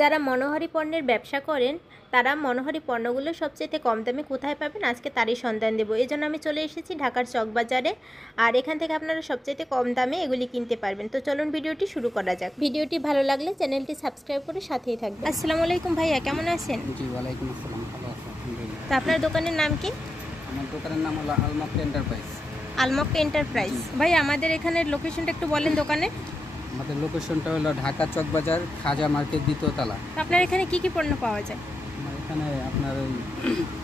যারা মনোহারী পণ্যের ব্যবসা করেন তারা মনোহারী পণ্যগুলো সবচেয়ে কম দামে কোথায় পাবেন আজকে তারই সন্ধান দেবো। এই জন্য আমি চলে এসেছি ঢাকার চকবাজারে, আর এখান থেকে আপনারা সবচেয়ে কম দামে এগুলি কিনতে পারবেন। তো চলুন ভিডিওটি শুরু করা যাক। ভিডিওটি ভালো লাগলে চ্যানেলটি সাবস্ক্রাইব করে সাথেই থাকবেন। আসসালামু আলাইকুম ভাইয়া, কেমন আছেন? জি ওয়ালাইকুম আসসালাম, ভালো আছি আলহামদুলিল্লাহ। তো আপনার দোকানের নাম কি? আমার দোকানের নাম হলো আলমক্কা এন্টারপ্রাইজ। আলমক্কা এন্টারপ্রাইজ। ভাই আমাদের এখানের লোকেশনটা একটু বলেন দোকানের। আমাদের লোকেশনটা হলো ঢাকা চকবাজার, খাজা মার্কেট, দ্বিতীয় তলা। আপনার এখানে কি কি পণ্য পাওয়া যায়? আমার এখানে আপনার ওই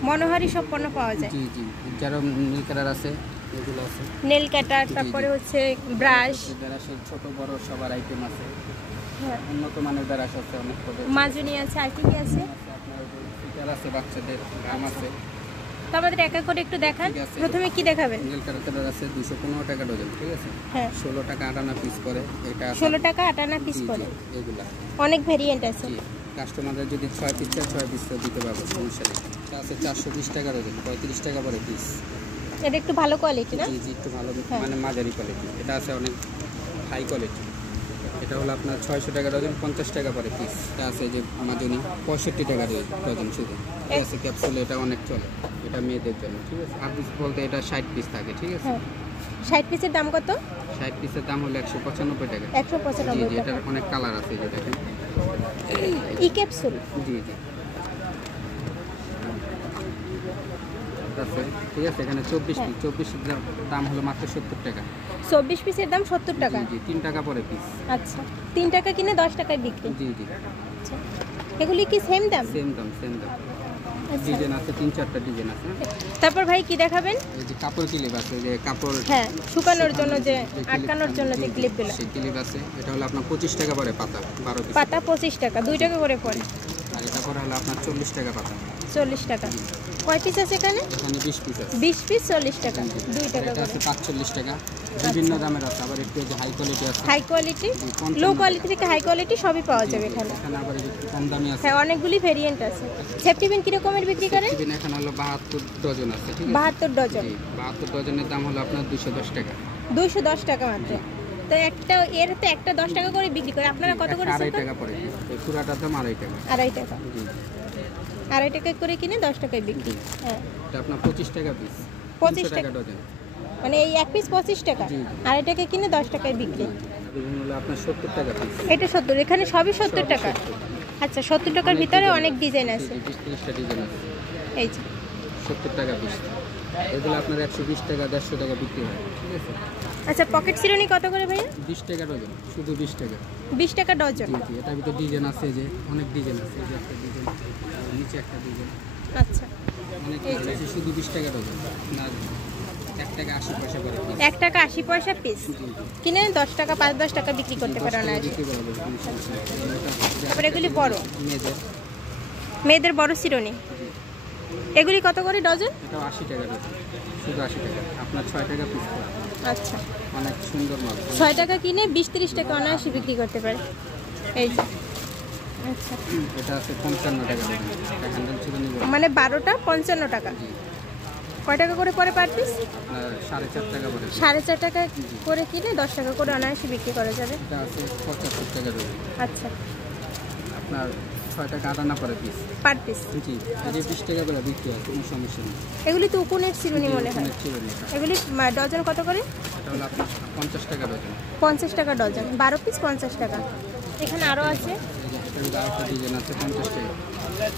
মনোহারী সব পণ্য পাওয়া যায়। জি জি, যারা নীল কালার আছে এগুলো আছে, নেল কাটার, তারপরে হচ্ছে ব্রাশ, ব্রাশের ছোট বড় সবার আইটেম আছে। হ্যাঁ, উন্নত মানের ব্রাশ আছে, অনেক প্রকার মাজুনি আছে, আর কি কি আছে? আপনার ফিটার আছে, বাচ্চাদের গাম আছে। তো আমাদের এক এক করে একটু দেখান। প্রথমে কি দেখাবেন? নীল কালার আছে 215 টাকা ডজন, ঠিক আছে? হ্যাঁ, 16 টাকা 8 আনা পিস করে। এটা 16 টাকা 8 আনা পিস করে। এগুলা অনেক ভেরিয়েন্ট আছে। জি, কাস্টমারদের যদি 6 পিস চায় 6 পিস দিতে পারবো, সমস্যা নেই। এটা আছে 420 টাকা ডজন, 35 টাকা পরে পিস। এটা একটু ভালো কোয়ালিটি না? জি জি, একটু ভালো মানে মাঝারি কোয়ালিটি। এটা আছে অনেক হাই কোয়ালিটি। এটা হলো আপনার 600 টাকা ডজন, 50 টাকা পরে পিস। এটা আছে যে মাজুনি 65 টাকা ডজন শুধু। এটা আছে ক্যাপসুল, এটা অনেক চলে, এটা মেয়েদের জন্য, ঠিক আছে? আর পিস বলতে এটা 60 পিস থাকে, ঠিক আছে? হ্যাঁ, 60 পিসের দাম কত? 60 পিসের দাম হলো 195 টাকা। 195 জি জি, টাকা। এটার অনেক কালার আছে, যে দেখেন। E capsule. জি জি আছে, ঠিক আছে? এখানে 24 দাম হলো মাত্র 70 টাকা। 24 পিসের দাম 70 টাকা। জি 3 টাকা পরে পিস। আচ্ছা, 3 টাকা কিনে 10 টাকায় বিক্রি। জি জি, আচ্ছা, এগুলি কি সেম দাম? সেম দাম। আচ্ছা, ডিজাইন আছে 3-4টা ডিজাইন আছে। তারপর ভাই কি দেখাবেন? এই যে কাপড় ক্লিপ আছে, যে কাপড় হ্যাঁ, শুকানোর জন্য যে আটকানোর জন্য যে ক্লিপগুলো। সেই ক্লিপ আছে। এটা হলো আপনার 25 টাকা পরে পাতা, 12 পিস। পাতা 25 টাকা, 2 টাকা করে পড়ে। আর এটা পরে হলো আপনার 40 টাকা পাতা। 40 টাকা। কয় পিস আছে এখানে? এখানে 20 পিস আছে। 20 পিস 40 টাকা, 2 টাকা এটা করে। আছে 45 টাকা। বিভিন্ন দামের আছে, আবার একটু যে হাই কোয়ালিটি আছে। হাই কোয়ালিটি, লো কোয়ালিটি থেকে হাই কোয়ালিটি সবই পাওয়া যাবে এখানে। এখানে আবার একটু কম দামি আছে। হ্যাঁ, অনেকগুলি ভেরিয়েন্ট আছে। সেফটি পিন কি রকমের বিক্রি করেন? সেফটি পিন এখানে হলো 72 ডজন আছে, ঠিক আছে? 72 ডজন। জি, 72 ডজনের দাম হলো আপনার 210 টাকা। 210 টাকা মাত্র। তো একটা এর তো একটা 10 টাকা করে বিক্রি করে, আপনারা কত করে? 2.5 টাকা পড়ে। এই পুরাটার দাম 2.5 টাকা। 2.5 টাকা। জি, 2.5 টাকা করে কিনে 10 টাকায় বিক্রি। হ্যাঁ, এটা আপনার 25 টাকা পিস, 25 টাকা ডজন। মানে এই এক পিস 25 টাকা, জি। 2.5 টাকা কিনে 10 টাকায় বিক্রি। বিভিন্ন হলো আপনার 70 টাকা পিস। এটা 70, এখানে সবই 70 টাকা। আচ্ছা, 70 টাকার ভিতরে অনেক ডিজাইন আছে। 20-30টা ডিজাইন আছে। এই যে 70 টাকা পিস। এগুলো আপনার 120 টাকা 150 টাকা বিক্রি হয়, ঠিক আছে? আচ্ছা, পকেট চিরুনি কত করে ভাইয়া? 20 টাকা ডজন, শুধু 20 টাকা। 20 টাকা ডজন। জি জি, এটার ভিতরে ডিজাইন আছে, যে অনেক ডিজাইন আছে। এই যে একটা ডিজাইন, নিচে একটা ডিজাইন, আচ্ছা, অনেক ডিজাইন আছে। শুধু 20 টাকা ডজন, না 1 টাকা 80 পয়সা করে পিস। 1 টাকা 80 পয়সা পিস। জি জি, কিনে 10 টাকা 5-10 টাকা বিক্রি করতে 10 পারেন। টাকা আর বিক্রি করা যাবে, কোনো সমস্যা নেই। তারপরে এগুলি বড়, মেয়েদের, মেয়েদের বড় চিরুনি। এগুলি কত করে ডজন? এটাও 80 টাকা ডজন, শুধু 80 টাকা। আপনার 6 টাকা পিস করে। আচ্ছা, অনেক সুন্দর মাল। 6 টাকা কিনে 20-30 টাকা অনায়াসে বিক্রি করতে পারে। এই যে, আচ্ছা, এটা আছে 55 টাকা ডজন। এটা হ্যান্ডেল ছিল নিব, মানে 12টা 55 টাকা। জি। কয় টাকা করে পরে পার পিস? আপনার 4.5 টাকা পড়ে। 4.5 টাকা করে কিনে 10 টাকা করে অনায়াসে বিক্রি করা যাবে। এটা আছে 75 টাকা ডজন। আচ্ছা, আপনার 6 টাকা 8 আনা পরে পিস। Per piece. জি, এই যে 20 টাকা করে বিক্রি হয়, কোনো সমস্যা নেই। এগুলি তো উকুনের চিরুনি মনে হয়। অনেক ছিল না এটা। এগুলি ডজন কত করে? এটা হলো আপনার 50 টাকা ডজন। 50 টাকা ডজন, 12 পিস 50 টাকা। এখানে আরও আছে, এই যে এটার আরেকটা ডিজাইন আছে 50 টাকা।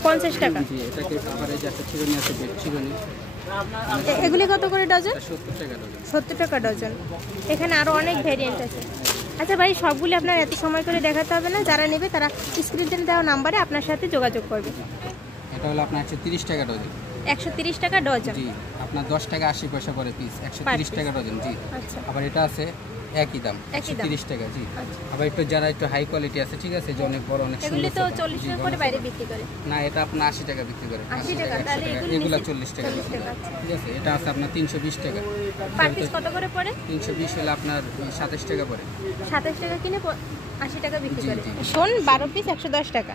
50 টাকা। জি, এটাকে আবার এই যে একটা চিরুনি আছে, বেড চিরুনি, এগুলি কত করে ডজন? এটা 70 টাকা ডজন। 70 টাকা ডজন। এখানে আরও অনেক ভেরিয়েন্ট আছে। আচ্ছা ভাই, সবগুলি আপনার এত সময় করে দেখাতে হবে না। যারা নেবে তারা স্ক্রিনে দেওয়া নাম্বারে আপনার সাথে যোগাযোগ করবে। এটা হলো আপনার 130 টাকা ডজন। 130 টাকা ডজন। জি, আপনার 10 টাকা 80 পয়সা করে পিস, 130 টাকা ডজন। জি, আচ্ছা, আবার এটা আছে একই দাম, একই দাম। 130 টাকা। জি, আচ্ছা। আবার একটু যারা একটু হাই কোয়ালিটি আছে, ঠিক আছে, যে অনেক বড়, অনেক এগুলি সুন্দর তো সোফা। 40 জি, টাকা করে বাইরে বিক্রি করে। না, এটা আপনার 80 টাকা বিক্রি করে। 80 টাকা, 100 তাহলে টাকা। এগুলি এগুলো নিচে 40 টাকা 40 বিক্রি টাকা। করে, ঠিক আছে? এটা আছে আপনার 320 টাকা। পার পিস কত করে পড়ে? 320 হলে আপনার 27 টাকা পড়ে। 27 টাকা কিনে 80 টাকা বিক্রি জি, করে। জি। শোন, 12 পিস 110 টাকা।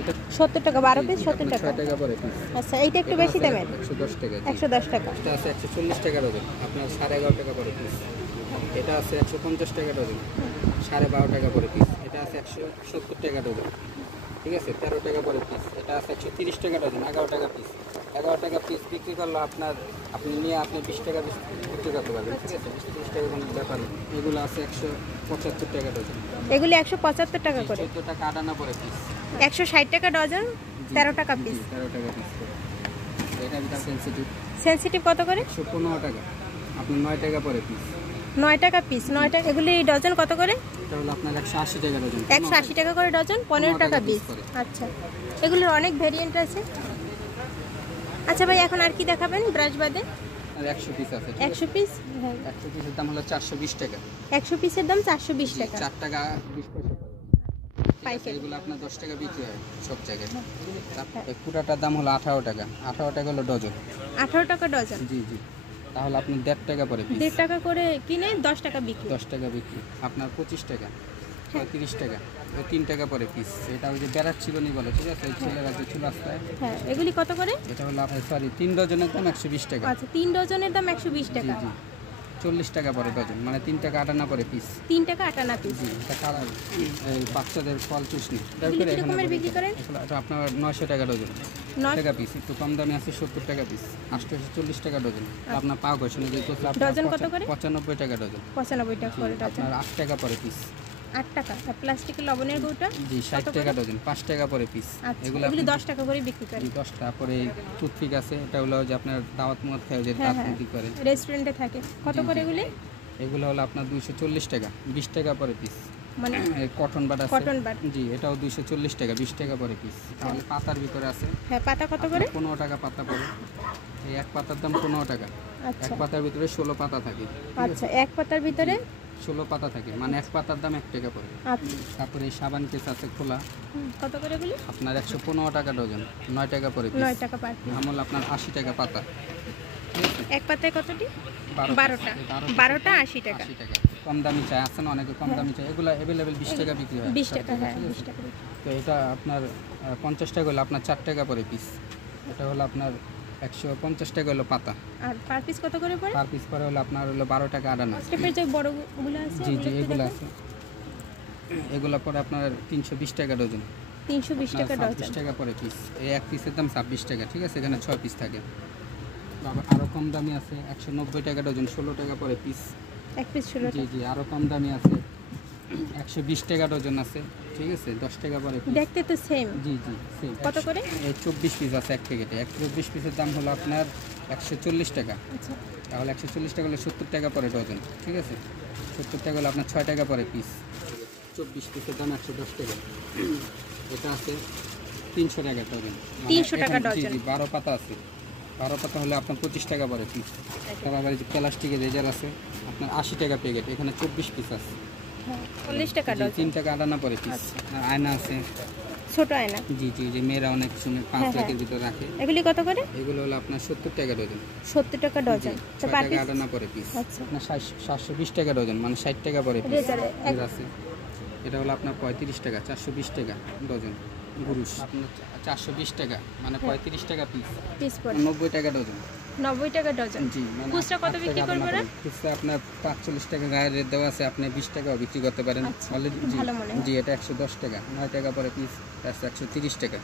এটা 70 টাকা, 12 পিস 70 আপনার টাকা। 6 টাকা পড়ে পিস। আচ্ছা, এইটা একটু বেশি দামের, 110 টাকা। জি। 110 টাকা। এটা আছে 140 টাকা ডজন, আপনার 11.5 টাকা পড়ে পিস। এটা আছে 150 টাকা ডজন, 12.5 টাকা পড়ে পিস। এটা আছে 170 টাকা ডজন, ঠিক আছে 13 টাকা পরে পিস। এটা আছে 130 টাকা ডজন, 11 টাকা পিস। 11 টাকা পিস বিক্রি করলে আপনি নিয়ে 20 টাকা বিক্রি করতে পারবেন, ঠিক আছে 20-30 টাকা কোনো ব্যাপার না। এগুলো আছে 175 টাকা ডজন, এগুলি 175 টাকা করে। 14 টাকা আটানা পরে পিস। 160 টাকা ডজন, 13 টাকা পিস। 13 টাকা পিস করে। এটা যেটা সেনসিটিভ, সেনসিটিভ কত করে? 115 টাকা, আপনি 9 টাকা পরে পিস। 9 টাকা পিস, 9 টাকা। এগুলি ডজন কত করে? এটা হলো আপনার 180 টাকা ডজন। 180 টাকা করে ডজন, 15 টাকা পিস। করে। আচ্ছা, এগুলোর অনেক ভেরিয়েন্ট আছে। আচ্ছা ভাই, এখন আর কি দেখাবেন ব্রাশ বাদে? আর 100 পিস আছে, 100 পিস। হ্যাঁ, 100 পিসের দাম হলো 420 টাকা। 100 পিসের দাম 420 টাকা 4 টাকা 20 পয়সা পাইকারি। এগুলো আপনার 10 টাকা বিক্রি হয় সব জায়গায়। পুরাটার দাম হলো 18 টাকা। 18 টাকা হলো ডজন। 18 টাকা ডজন। জি জি, তাহলে আপনি 1.5 টাকা পরে পিস। 1.5 টাকা করে কিনে 10 টাকা বিক্রি। 10 টাকা বিক্রি, আপনার 25 টাকা, 35 টাকা, 3 টাকা পরে পিস। এটা ওই যে বেড়ার চিবনি বলে, ঠিক আছে, ওই ছেলেরা যে চুল রাস্তায়। হ্যাঁ, এগুলি কত করে? এটা হলো আপনার 3 ডজনের দাম 120 টাকা। আচ্ছা, 3 ডজনের দাম 120 জি টাকা। জি, 40 টাকা পরে ডজন, মানে 3 টাকা আটানা পরে পিস। 3 টাকা 58 না পিস। জি, এটা কালার এই বাচ্চাদের ফল চুষনি। এগুলি কি রকমের বিক্রি করেন? এটা আপনার 900 টাকা ডজন, 9 টাকা পিস। একটু কম দামে আছে 70 টাকা পিস, 840 টাকা ডজন। আপনার পাও ঘষণে যে ডজন কত করে? 95 টাকা ডজন। 95 টাকা করে ডজন। আপনার 8 টাকা পরে পিস। 8 টাকা। আর প্লাস্টিকের লবণের গৌটা? জি, 60 টাকা ডজন, 5 টাকা পরে পিস। আচ্ছা, এগুলো এগুলি 10 টাকা করে বিক্রি করেন। 10 টাকা পরে। টুথপিক আছে, এটা হলো যে আপনার দাওয়াত মত খায় যে হ্যাঁ, দাঁত হ্যাঁ, মুক্তি করে। রেস্টুরেন্টে থাকে। কত করে এগুলি? এগুলো হলো আপনার 240 টাকা, 20 টাকা পরে পিস। মানে কটন বাট আছে। কটন বাট। জি, এটাও 240 টাকা, 20 টাকা পরে পিস। তাহলে পাতার ভিতরে আছে। হ্যাঁ, পাতা কত করে? 15 টাকা পাতা পড়ে। এই এক পাতার দাম 15 টাকা। আচ্ছা এক পাতার ভিতরে 16 পাতা থাকে। আচ্ছা, এক পাতার ভিতরে 16 পাতা থাকে, মানে এক পাতার দাম 1 টাকা পড়ে। আচ্ছা, তারপরে এই সাবান কেস আছে খোলা, কত করে এগুলি? আপনার 115 টাকা ডজন, 9 টাকা পরে পিস। 9 টাকা পার পিস। আমল আপনার 80 টাকা পাতা, ঠিক আছে। এক পাতায় কতটি? 12টা। 12টা 80 টাকা। 80 টাকা। কম দামি চাই আছে না, অনেকে কম দামি চাই। এগুলো অ্যাভেলেবেল 20 টাকা বিক্রি হয়। 20 টাকা, হ্যাঁ, ঠিক আছে? 20 টাকা। তো এটা আপনার 50 টাকা হলো আপনার 4 টাকা পরে পিস। এটা হলো আপনার 150 টাকা হলো পাতা। আর পার পিস কত করে পড়ে? পার পিস পরে হলো আপনার হলো 12 টাকা আটানা। স্টেপের যে বড়গুলো আছে? জি জি, ওগুলো একটু এগুলো দেখান। আছে। এগুলো পরে আপনার 320 টাকা ডজন, 320 টাকা ডজন। 26 টাকা পরে পিস। এই এক পিসের দাম 26 টাকা, ঠিক আছে, এখানে 6 পিস থাকে। আরও কম দামি আছে 190 টাকা ডজন, 16 টাকা পরে পিস। এক পিস 16 জি টাকা। জি, আরও কম দামি আছে 120 টাকা ডজন আছে, ঠিক আছে, 10 টাকা পরে পিস। দেখতে তো সেম। জি জি, সেম। কত করে? এই 24 পিস আছে এক প্যাকেটে। 24 পিসের দাম হলো আপনার 140 টাকা। আচ্ছা, তাহলে 140 টাকা হলে 70 টাকা পরে ডজন, ঠিক আছে। 70 টাকা হলে আপনার 6 টাকা পরে পিস। 24 পিসের দাম 110 টাকা। এটা আছে 300 টাকা ডজন, 300 টাকা জি ডজন। জি, 12 পাতা আছে। 12 পাতা হলে আপনার 25 টাকা পরে পিস। তারপর আবার এই যে প্লাস্টিকের রেজার আছে আপনার 80 টাকা প্যাকেট, এখানে 24 পিস আছে। হ্যাঁ, 40 টাকা জি, ডজন। 3 টাকা আটানা পরে পিস। আর আয়না আছে। ছোট আয়না। জি জি, যে মেয়েরা অনেক সময় 5 হ্যাঁ, লাখের হ্যাঁ। ভিতরে রাখে। এগুলি কত করে? এগুলো হলো আপনার 70 টাকা ডজন, 70 টাকা ডজন। তো 6 পার টাকা পিস? আটানা পরে পিস। আচ্ছা। আপনার 720 টাকা ডজন, মানে 60 টাকা পরে পিস। রেজারে এক আছে। এটা হলো আপনার 35 টাকা, 420 টাকা ডজন। গুরুশ আপনার 420 টাকা, মানে 35 টাকা পিস, পিস পড়ে 90 টাকা ডজন। 90 টাকা ডজন। জি, মানে খুচরা কত 8 বিক্রি টাকা করবো আটানা না? পড়ে। খুচরা আপনার 45 টাকা গায়ের রেট দেওয়া আছে, আপনি 20 টাকাও বিক্রি করতে পারেন। আচ্ছা, অলরেডি জি ভালো মনে হয়। জি, এটা 110 টাকা, 9 টাকা পরে পিস। 130 টাকা।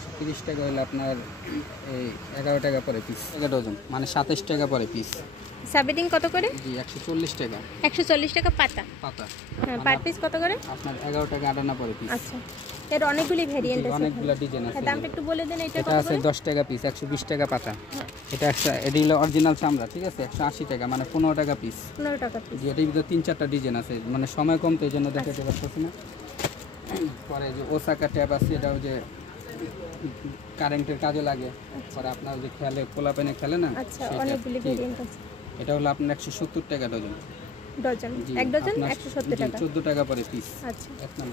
130 টাকা হলে আপনার এই 11 টাকা পরে পিস, টাকা ডজন, মানে 27 টাকা পরে পিস। সাবেদিন কত করে? জি, 140 টাকা 140 টাকা পাতা। পাতা। হ্যাঁ, পার পিস কত করে? আপনার 11 টাকা আটানা পরে পিস। আচ্ছা, এর অনেকগুলি ভেরিয়েন্ট আছে। অনেকগুলো ডিজাইন আছে। হ্যাঁ, দামটা একটু বলে দেন। এটা এটা কত আছে করে? 10 টাকা পিস, 120 টাকা পাতা। এটা এটি হলো অরিজিনাল চামড়া, ঠিক আছে, 180 টাকা, মানে 15 টাকা পিস। 15 টাকা পিস। জি, এটার ভিতরে 3-4টা ডিজাইন আছে, মানে সময় কম তো এই জন্য দেখাতে পারতেছি না। পরে যে ওসাকা ট্যাপ আছে, এটাও যে কারেন্টের কাজে লাগে। পরে আপনার যে খেলে পোলাপানে খেলে না, আচ্ছা, সেই অনেকগুলি ট্যাপ। জি, ভেরিয়েন্ট আছে। এটা হলো আপনার 170 টাকা ডজন। ডজন। জি, এক ডজন আপনার 170 জি, টাকা। 14 টাকা পরে পিস। আচ্ছা,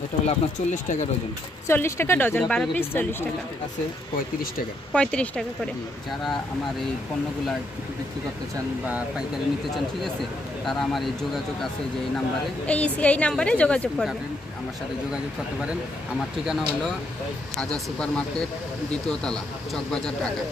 এটা হলো আপনার 40 টাকা ডজন। 40 টাকা ডজন, পুরা 12 পিস প্যাকেটের দাম 40 টাকা। আছে 35 টাকা। 35 টাকা করে। জি, যারা আমার এই পণ্যগুলা একটু বিক্রি করতে চান বা পাইকারি নিতে চান, ঠিক আছে, তারা আমার এই যোগাযোগ আছে যে এই নাম্বারে, এই নাম্বারে যোগাযোগ করবেন। আমার সাথে যোগাযোগ করতে পারেন। আমার ঠিকানা হলো খাজা সুপার মার্কেট, 2য় তলা, চকবাজার, ঢাকা।